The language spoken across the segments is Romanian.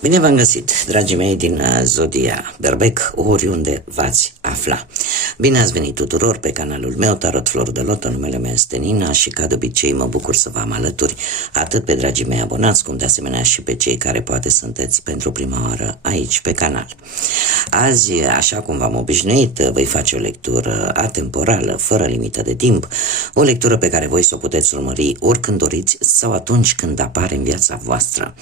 Bine v-am găsit, dragii mei din Zodia Berbec, oriunde v-ați afla. Bine ați venit tuturor pe canalul meu, Tarot Flor de Lotă, numele meu este Nina și ca de obicei mă bucur să vă am alături atât pe dragii mei abonați, cum de asemenea și pe cei care poate sunteți pentru prima oară aici pe canal. Azi, așa cum v-am obișnuit, voi face o lectură atemporală, fără limită de timp, o lectură pe care voi să o puteți urmări oricând doriți sau atunci când apare în viața voastră.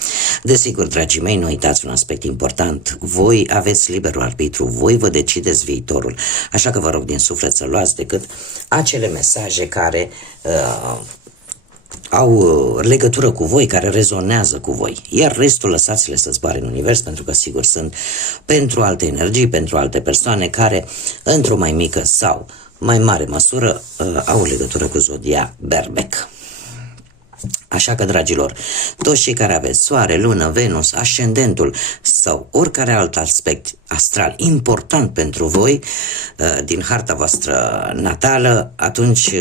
Desigur, dragii mei, nu uitați un aspect important, voi aveți liberul arbitru, voi vă decideți viitorul, așa că vă rog din suflet să luați decât acele mesaje care au legătură cu voi, care rezonează cu voi, iar restul lăsați-le să zboare în univers, pentru că sigur sunt pentru alte energii, pentru alte persoane care într-o mai mică sau mai mare măsură au legătură cu Zodia Berbec. Așa că, dragilor, toți cei care aveți soare, lună, Venus, ascendentul sau oricare alt aspect astral important pentru voi din harta voastră natală, atunci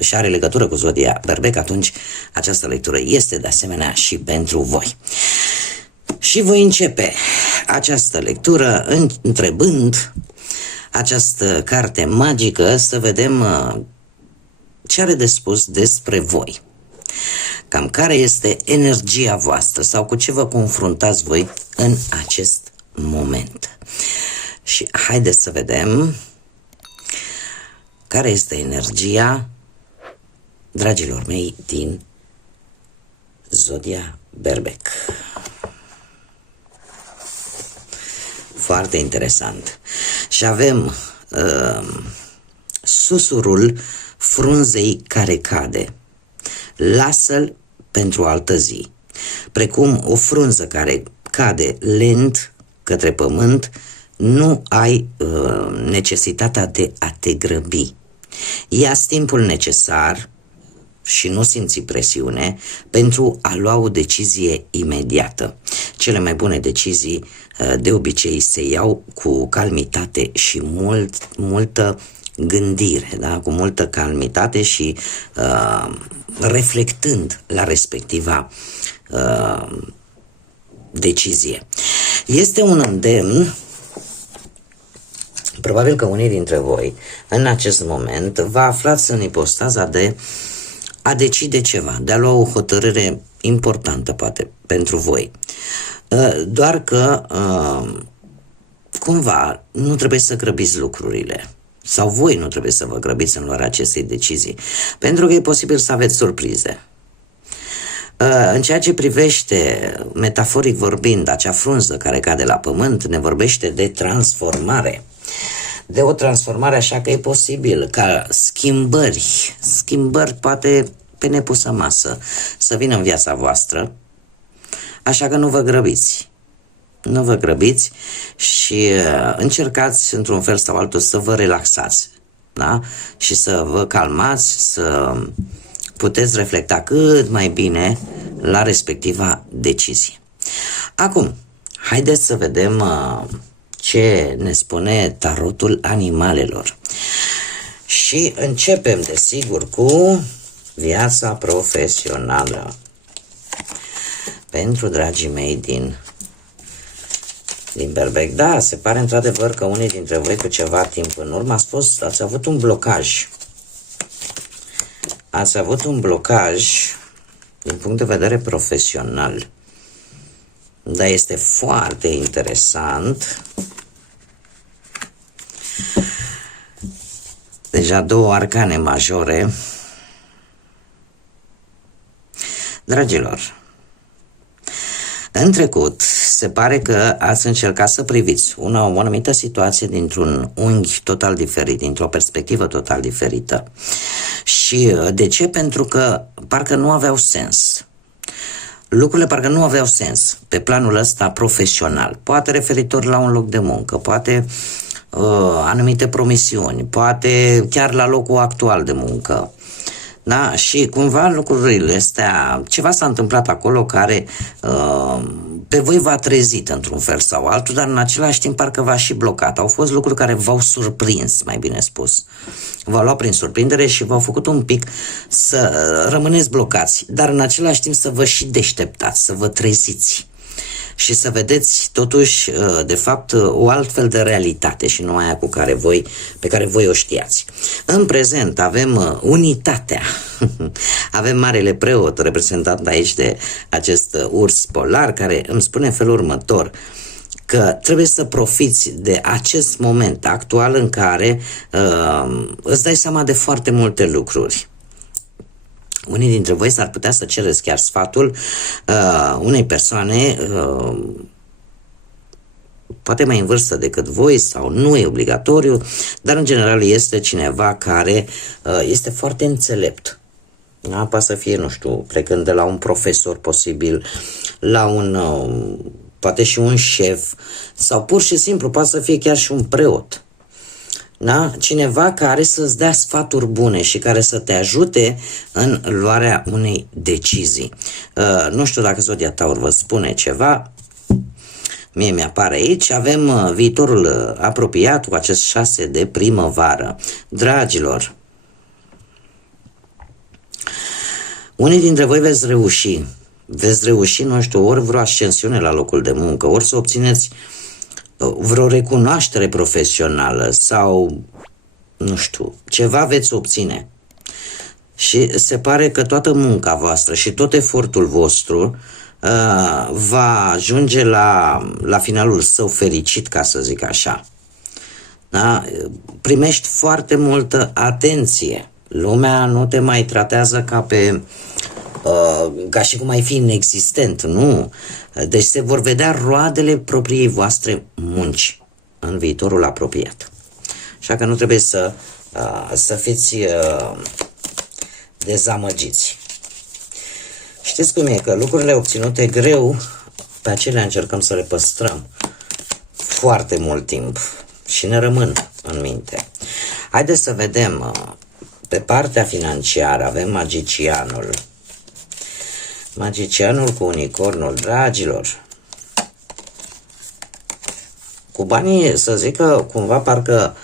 și are legătură cu Zodia Berbec, atunci această lectură este de asemenea și pentru voi. Și voi începe această lectură întrebând această carte magică să vedem ce are de spus despre voi. Cam care este energia voastră sau cu ce vă confruntați voi în acest moment. Și haideți să vedem care este energia dragilor mei din Zodia Berbec. Foarte interesant. Și avem susurul frunzei care cade. Lasă-l pentru altă zi. Precum o frunză care cade lent către pământ, nu ai necesitatea de a te grăbi. Ia-ți timpul necesar și nu simți presiune pentru a lua o decizie imediată. Cele mai bune decizii de obicei se iau cu calmitate și multă gândire, da? Cu multă calmitate și reflectând la respectiva decizie. Este un îndemn, probabil că unii dintre voi în acest moment vă aflați în ipostaza de a decide ceva, de a lua o hotărâre importantă poate pentru voi. Doar că cumva nu trebuie să grăbiți lucrurile. Sau voi nu trebuie să vă grăbiți în luarea acestei decizii, pentru că e posibil să aveți surprize. În ceea ce privește, metaforic vorbind, acea frunză care cade la pământ, ne vorbește de transformare. De o transformare, așa că e posibil ca schimbări poate pe nepusă masă să vină în viața voastră, așa că nu vă grăbiți. Nu vă grăbiți și încercați într-un fel sau altul să vă relaxați, da? Și să vă calmați, să puteți reflecta cât mai bine la respectiva decizie. Acum, haideți să vedem ce ne spune tarotul animalelor. Și începem, desigur, cu viața profesională. Pentru dragii mei din Berbec. Da, se pare într-adevăr că unii dintre voi cu ceva timp în urmă ați avut un blocaj. Ați avut un blocaj din punct de vedere profesional. Dar este foarte interesant. Deja două arcane majore. Dragilor, în trecut, se pare că ați încercat să priviți o anumită situație dintr-un unghi total diferit, dintr-o perspectivă total diferită. Și de ce? Pentru că parcă nu aveau sens. Lucrurile parcă nu aveau sens pe planul ăsta profesional. Poate referitor la un loc de muncă, poate anumite promisiuni, poate chiar la locul actual de muncă. Da? Și cumva lucrurile astea, ceva s-a întâmplat acolo care pe voi v-a trezit într-un fel sau altul, dar în același timp parcă v-a și blocat. Au fost lucruri care v-au surprins, mai bine spus. V-au luat prin surprindere și v-au făcut un pic să rămâneți blocați, dar în același timp să vă și deșteptați, să vă treziți. și să vedeți totuși, de fapt, o altfel de realitate și nu aia pe care voi o știați. În prezent avem unitatea. Avem Marele Preot, reprezentat aici de acest urs polar, care îmi spune în felul următor, că trebuie să profiți de acest moment actual în care îți dai seama de foarte multe lucruri. Unii dintre voi s-ar putea să cereți chiar sfatul unei persoane poate mai în vârstă decât voi sau nu e obligatoriu, dar în general este cineva care este foarte înțelept. Da? Poate să fie, nu știu, plecând de la un profesor posibil, la un, poate și un șef, sau pur și simplu poate să fie chiar și un preot. Da? Cineva care să-ți dea sfaturi bune și care să te ajute în luarea unei decizii. Nu știu dacă Zodia Taur vă spune ceva, mie mi-apare aici, avem viitorul apropiat cu acest 6 de primăvară. Dragilor, unii dintre voi veți reuși, nu știu, ori vreo ascensiune la locul de muncă, ori să obțineți vreo recunoaștere profesională sau, nu știu, ceva veți obține. Și se pare că toată munca voastră și tot efortul vostru va ajunge la finalul său fericit, ca să zic așa. Da? Primești foarte multă atenție. Lumea nu te mai tratează ca și cum ai fi inexistent, nu. Deci se vor vedea roadele propriei voastre munci în viitorul apropiat. Așa că nu trebuie să fiți dezamăgiți. Știți cum e? Că lucrurile obținute greu, pe acelea încercăm să le păstrăm foarte mult timp și ne rămân în minte. Haideți să vedem. Pe partea financiară avem magicianul. Magicianul cu unicornul, dragilor. Cu banii, să zic că cumva parcă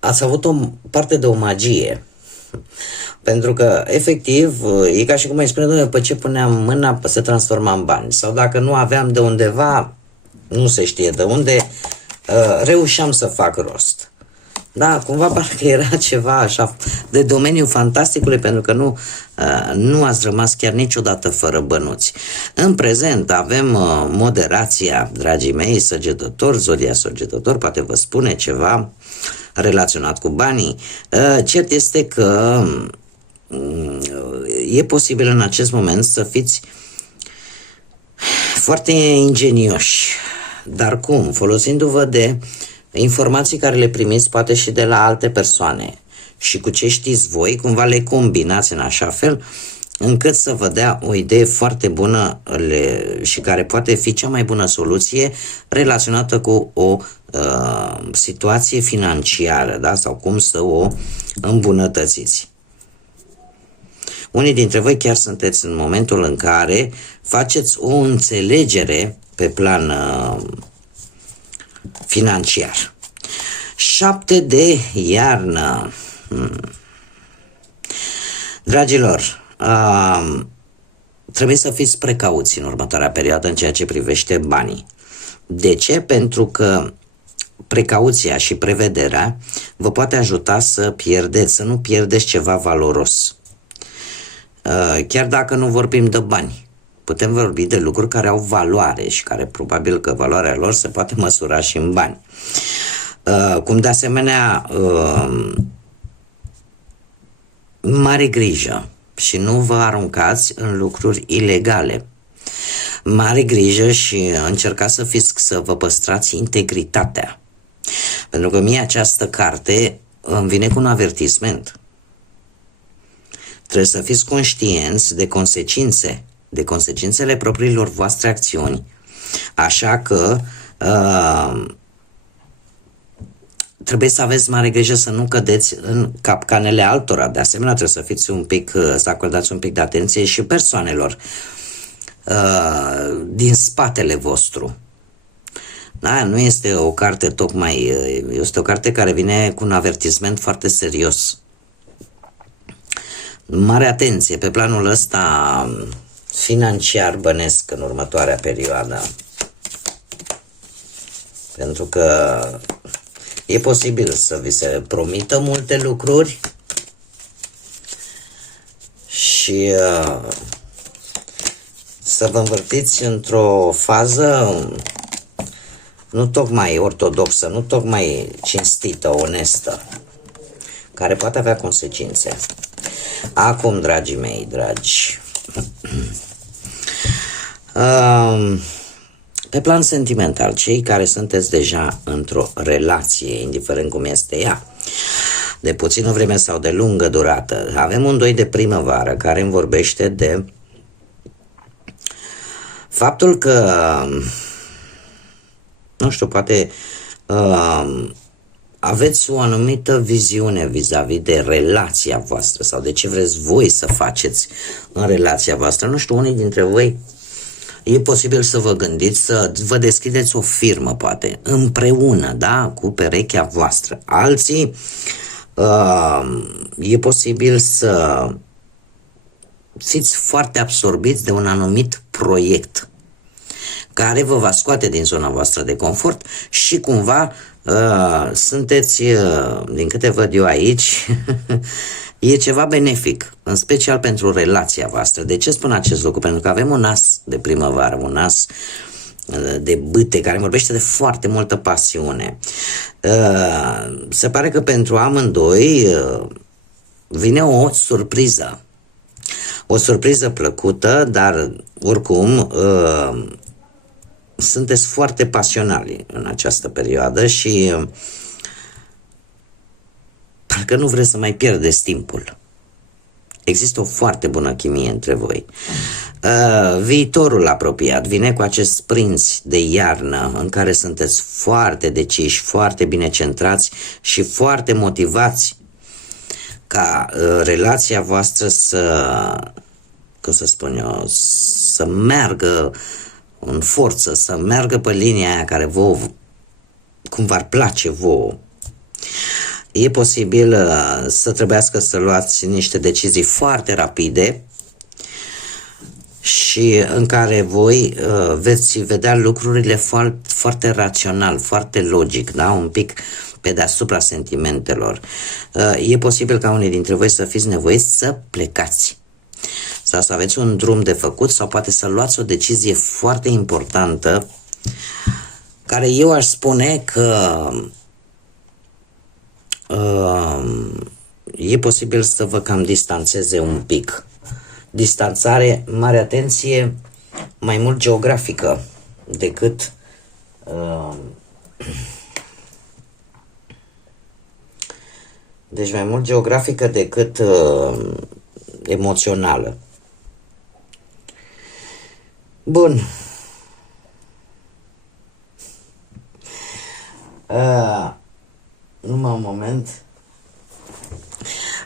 ați avut o parte de o magie. Pentru că, efectiv, e ca și cum îi spune, domnule, pe ce puneam mâna se transforma în bani. Sau dacă nu aveam de undeva, nu se știe de unde, reușeam să fac rost. Da, cumva parcă era ceva așa de domeniul fantasticului, pentru că nu ați rămas chiar niciodată fără bănuți. În prezent avem moderația, dragii mei, săgetători, Zodia Săgetător, poate vă spune ceva relaționat cu banii. Cert este că e posibil în acest moment să fiți foarte ingenioși. Dar cum? Folosindu-vă de informații care le primiți poate și de la alte persoane și cu ce știți voi, cumva le combinați în așa fel încât să vă dea o idee foarte bună și care poate fi cea mai bună soluție relaționată cu o situație financiară, da? Sau cum să o îmbunătățiți. Unii dintre voi chiar sunteți în momentul în care faceți o înțelegere pe plan financiar. 7 de iarnă. Dragilor, trebuie să fiți precauți în următoarea perioadă în ceea ce privește banii. De ce? Pentru că precauția și prevederea vă poate ajuta să nu pierdeți ceva valoros. Chiar dacă nu vorbim de bani, putem vorbi de lucruri care au valoare și care probabil că valoarea lor se poate măsura și în bani. Cum de asemenea, mare grijă și nu vă aruncați în lucruri ilegale. Mare grijă și încercați să vă păstrați integritatea. Pentru că mie această carte îmi vine cu un avertisment. Trebuie să fiți conștienți de consecințele propriilor voastre acțiuni. Așa că trebuie să aveți mare grijă să nu cădeți în capcanele altora. De asemenea, trebuie să acordați un pic de atenție și persoanelor din spatele vostru. Da, nu este o carte este o carte care vine cu un avertisment foarte serios. Mare atenție pe planul ăsta financiar bănesc în următoarea perioadă. Pentru că e posibil să vi se promită multe lucruri și să vă învârtiți într-o fază nu tocmai ortodoxă, nu tocmai cinstită, onestă, care poate avea consecințe. Acum, dragii mei, dragi, pe plan sentimental, cei care sunteți deja într-o relație, indiferent cum este ea, de puțină vreme sau de lungă durată, avem un 2 de primăvară care îmi vorbește de faptul că, nu știu, poate aveți o anumită viziune vis-a-vis de relația voastră sau de ce vreți voi să faceți în relația voastră. Nu știu, unii dintre voi e posibil să vă gândiți să vă deschideți o firmă, poate, împreună, da, cu perechea voastră. Alții e posibil să fiți foarte absorbiți de un anumit proiect care vă va scoate din zona voastră de confort și cumva sunteți, din câte văd eu aici, e ceva benefic, în special pentru relația voastră. De ce spun acest lucru? Pentru că avem un as de primăvară, un as de bâte care vorbește de foarte multă pasiune. Se pare că pentru amândoi vine o surpriză. O surpriză plăcută, dar oricum sunteți foarte pasionali în această perioadă și parcă nu vreți să mai pierdeți timpul. Există o foarte bună chimie între voi. Viitorul apropiat vine cu acest prinț de iarnă în care sunteți foarte deciși, foarte bine centrați și foarte motivați ca relația voastră cum să spun eu, să meargă în forță, să meargă pe linia aia care vouă, cum v-ar place vouă. E posibil să trebuiască să luați niște decizii foarte rapide și în care voi veți vedea lucrurile foarte, foarte rațional, foarte logic, da? Un pic pe deasupra sentimentelor. E posibil ca unii dintre voi să fiți nevoiți să plecați sau să aveți un drum de făcut sau poate să luați o decizie foarte importantă care eu aș spune că e posibil să vă cam distanțeze un pic. Distanțare, mare atenție, mai mult geografică decât deci mai mult geografică decât emoțională. Bun. Numai un moment.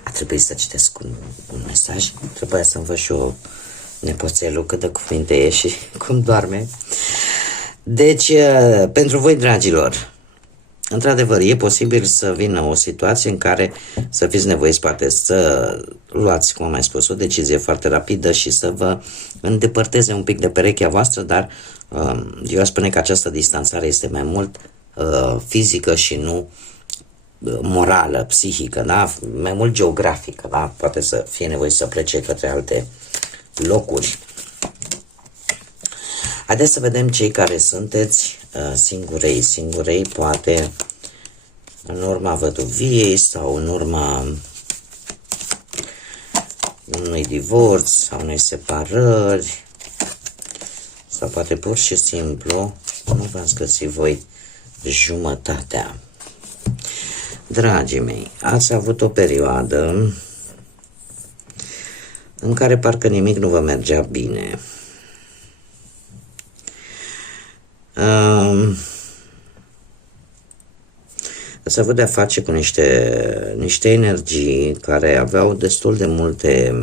A trebuit să citesc un mesaj. Trebuia să-mi văd și o nepoțelul cât de cuvinte e și cum doarme. Deci, pentru voi, dragilor, într-adevăr, e posibil să vină o situație în care să fiți nevoiți, poate, să luați, cum am mai spus, o decizie foarte rapidă și să vă îndepărteze un pic de perechea voastră, dar eu aș spune că această distanțare este mai mult fizică și nu morală, psihică, da? Mai mult geografică, da? Poate să fie nevoie să plece către alte locuri. Haideți să vedem cei care sunteți singurei, poate în urma văduviei sau în urma unui divorț sau unei separări sau poate pur și simplu nu v-ați găsit voi jumătatea. Dragii mei, ați avut o perioadă în care parcă nimic nu vă mergea bine. Ați avut de-a face cu niște energii care aveau destul de multe,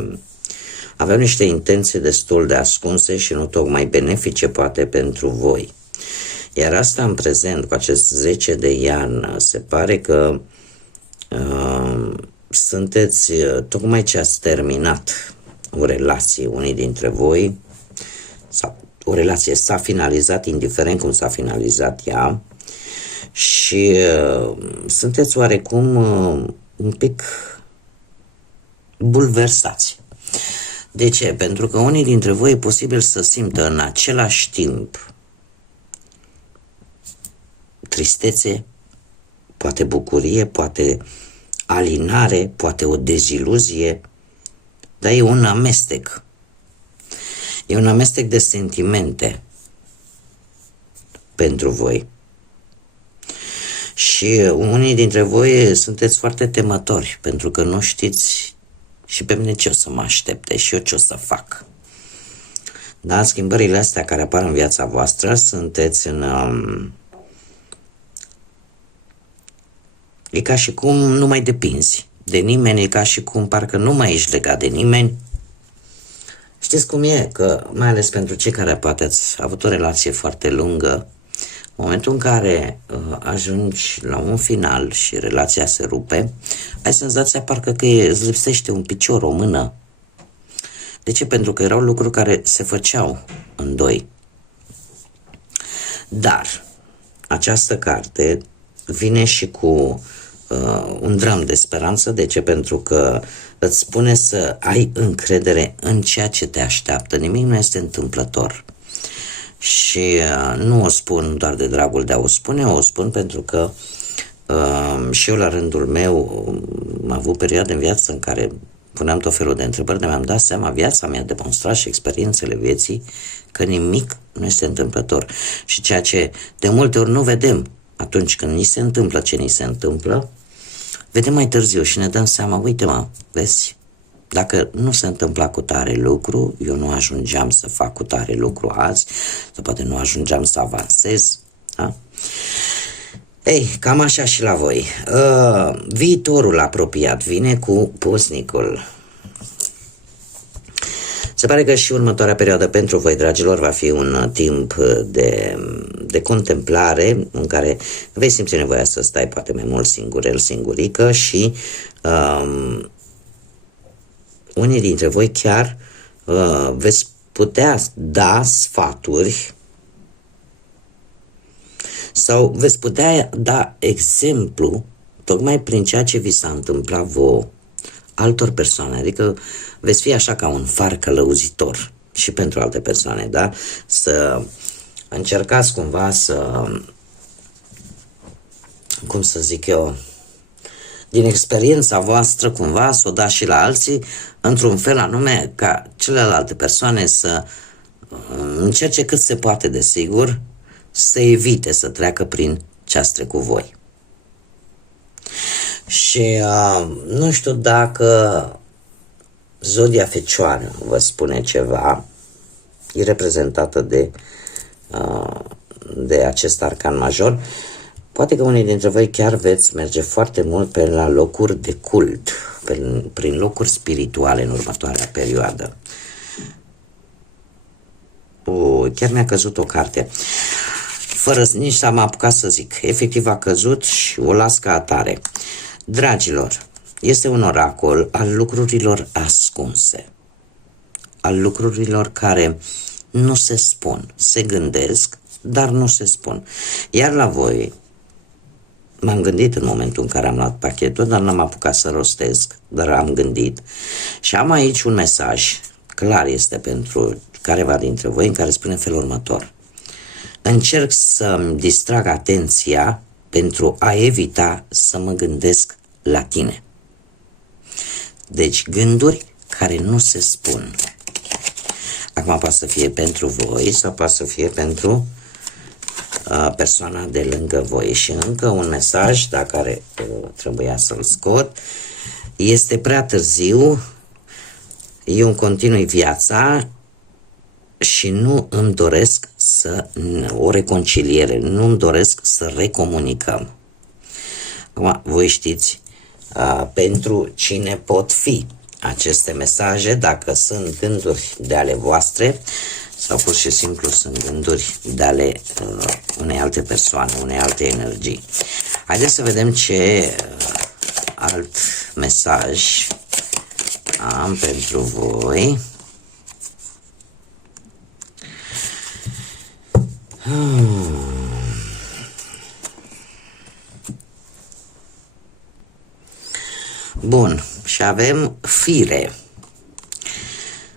aveau niște intenții destul de ascunse și nu tocmai benefice poate pentru voi. Iar asta în prezent, cu acest 10 de iarnă, se pare că sunteți tocmai ce ați terminat o relație, unii dintre voi, sau o relație s-a finalizat, indiferent cum s-a finalizat ea, și sunteți oarecum un pic bulversați. De ce? Pentru că unii dintre voi e posibil să simtă în același timp tristețe, poate bucurie, poate alinare, poate o deziluzie, dar e un amestec. E un amestec de sentimente pentru voi. Și unii dintre voi sunteți foarte temători, pentru că nu știți și pe mine ce o să mă aștepte și eu ce o să fac. Da, schimbările astea care apar în viața voastră, sunteți în... E ca și cum nu mai depinzi de nimeni, e ca și cum parcă nu mai ești legat de nimeni. Știți cum e? Că, mai ales pentru cei care poate ați avut o relație foarte lungă, în momentul în care ajungi la un final și relația se rupe, ai senzația parcă că îți lipsește un picior, o mână. De ce? Pentru că erau lucruri care se făceau în doi. Dar această carte vine și cu un dram de speranță. De ce? Pentru că îți spune să ai încredere în ceea ce te așteaptă. Nimic nu este întâmplător. Și nu o spun doar de dragul de a o spune, o spun pentru că și eu la rândul meu am avut perioade în viață în care puneam tot felul de întrebări, de mi-am dat seama, viața mi-a demonstrat și experiențele vieții că nimic nu este întâmplător. Și ceea ce de multe ori nu vedem atunci când ni se întâmplă ce ni se întâmplă, vedem mai târziu și ne dăm seama, uite mă, vezi, dacă nu se întâmpla cu tare lucru, eu nu ajungeam să fac cu tare lucru azi, sau poate nu ajungeam să avansez, da? Ei, cam așa și la voi. Viitorul apropiat vine cu pusnicul. Se pare că și următoarea perioadă pentru voi, dragilor, va fi un timp de contemplare în care vei simți nevoia să stai poate mai mult singurel, singurică și unii dintre voi chiar veți putea da sfaturi sau veți putea da exemplu tocmai prin ceea ce vi s-a întâmplat vouă altor persoane, adică veți fi așa ca un far călăuzitor și pentru alte persoane, da? Să încercați cumva să, cum să zic eu, din experiența voastră cumva să o dați și la alții într-un fel anume ca celelalte persoane să încerce cât se poate de sigur să evite să treacă prin ce ați trecut voi. Și nu știu dacă zodia fecioară vă spune ceva, e reprezentată de acest arcan major. Poate că unii dintre voi chiar veți merge foarte mult pe la locuri de cult, prin locuri spirituale în următoarea perioadă. Chiar mi-a căzut o carte. Fără nici să am apucat să zic. Efectiv a căzut și o las ca atare. Dragilor, este un oracol al lucrurilor ascunse. Al lucrurilor care nu se spun. Se gândesc, dar nu se spun. Iar la voi, m-am gândit în momentul în care am luat pachetul, dar n-am apucat să rostesc, dar am gândit. Și am aici un mesaj, clar este pentru careva dintre voi, în care spune felul următor. Încerc să-mi distrag atenția pentru a evita să mă gândesc la tine. Deci gânduri care nu se spun. Acum poate să fie pentru voi sau poate să fie pentru persoana de lângă voi. Și încă un mesaj, dacă care trebuia să-l scot. Este prea târziu, eu îmi continui viața și nu îmi doresc o reconciliere, nu îmi doresc să recomunicăm. Acum, voi știți pentru cine pot fi aceste mesaje, dacă sunt gânduri de ale voastre sau pur și simplu sunt gânduri de ale unei alte persoane, unei alte energii. Haideți să vedem ce alt mesaj am pentru voi. Bun, și avem fire.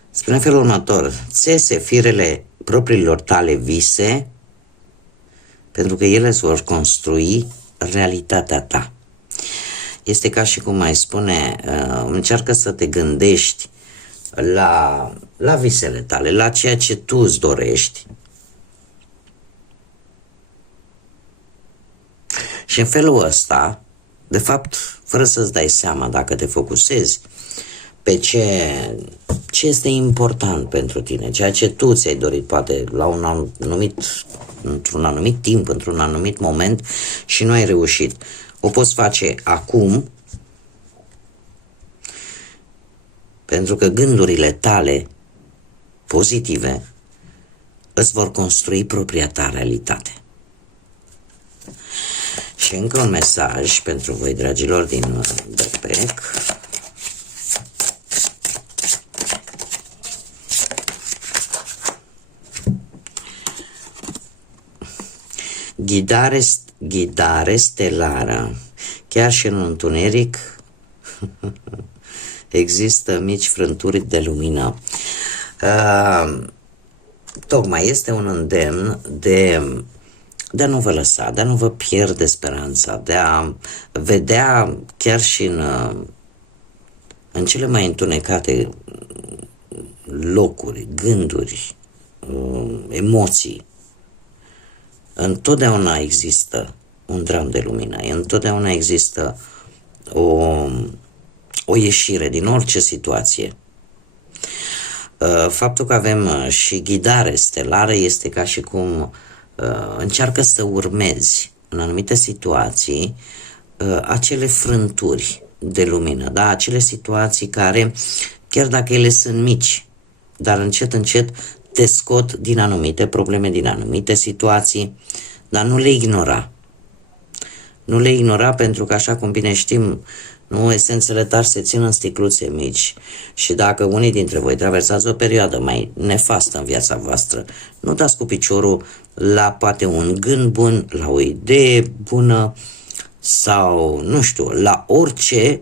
Spune felul următor: țese firele propriilor tale vise, pentru că ele îți vor construi realitatea ta. Este ca și cum mai spune, încearcă să te gândești la visele tale, la ceea ce tu îți dorești. Și în felul ăsta, de fapt, fără să-ți dai seama, dacă te focusezi pe ce este important pentru tine, ceea ce tu ți-ai dorit, poate într-un anumit timp, într-un anumit moment și nu ai reușit. O poți face acum, pentru că gândurile tale pozitive îți vor construi propria ta realitate. Și încă un mesaj pentru voi, dragilor, din Depec. Ghidare stelară. Chiar și în întuneric există mici frânturi de lumină. Tocmai este un îndemn de a nu vă lăsa, de a nu vă pierde speranța, de a vedea chiar și în cele mai întunecate locuri, gânduri, emoții. Întotdeauna există un dram de lumină, întotdeauna există o ieșire din orice situație. Faptul că avem și ghidare stelară este ca și cum încearcă să urmezi în anumite situații acele frânturi de lumină, da? Acele situații care, chiar dacă ele sunt mici, dar încet, încet te scot din anumite probleme, din anumite situații, dar nu le ignora. Nu le ignora, pentru că, așa cum bine știm, esențele tari se țin în sticluțe mici. Și dacă unii dintre voi traversați o perioadă mai nefastă în viața voastră, nu dați cu piciorul la poate un gând bun, la o idee bună sau, nu știu, la orice.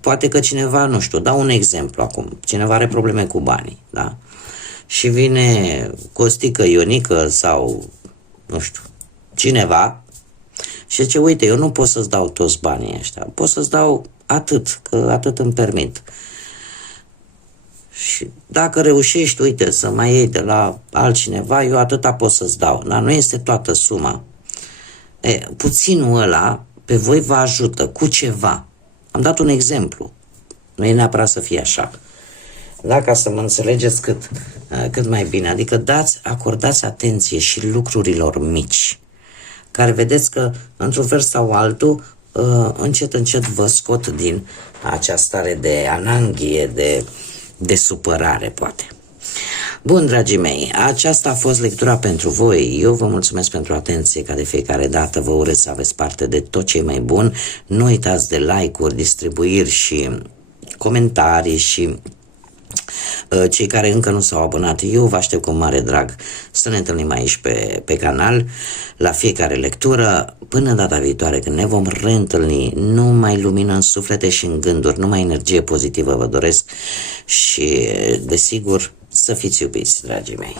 Poate că cineva, nu știu, dau un exemplu acum, cineva are probleme cu banii, da? Și vine Costică, Ionică sau, nu știu, cineva și zice: uite, eu nu pot să-ți dau toți banii ăștia, pot să-ți dau atât, că atât îmi permit. Și dacă reușești, uite, să mai iei de la altcineva, eu atâta pot să-ți dau, dar nu este toată suma. Puținul ăla pe voi vă ajută cu ceva. Am dat un exemplu, nu e neapărat să fie așa. Da, ca să mă înțelegeți cât mai bine. Adică acordați atenție și lucrurilor mici, care vedeți că, într-un fel sau altul, încet, încet vă scot din acea stare de ananghie, de supărare, poate. Bun, dragii mei, aceasta a fost lectura pentru voi. Eu vă mulțumesc pentru atenție, ca de fiecare dată. Vă urez să aveți parte de tot ce e mai bun. Nu uitați de like-uri, distribuiri și comentarii și cei care încă nu s-au abonat. Eu vă aștept cu mare drag să ne întâlnim aici pe canal la fiecare lectură. Până data viitoare, când ne vom reîntâlni, numai lumină în suflete și în gânduri, numai energie pozitivă vă doresc și, desigur, să fiți iubiți, dragii mei.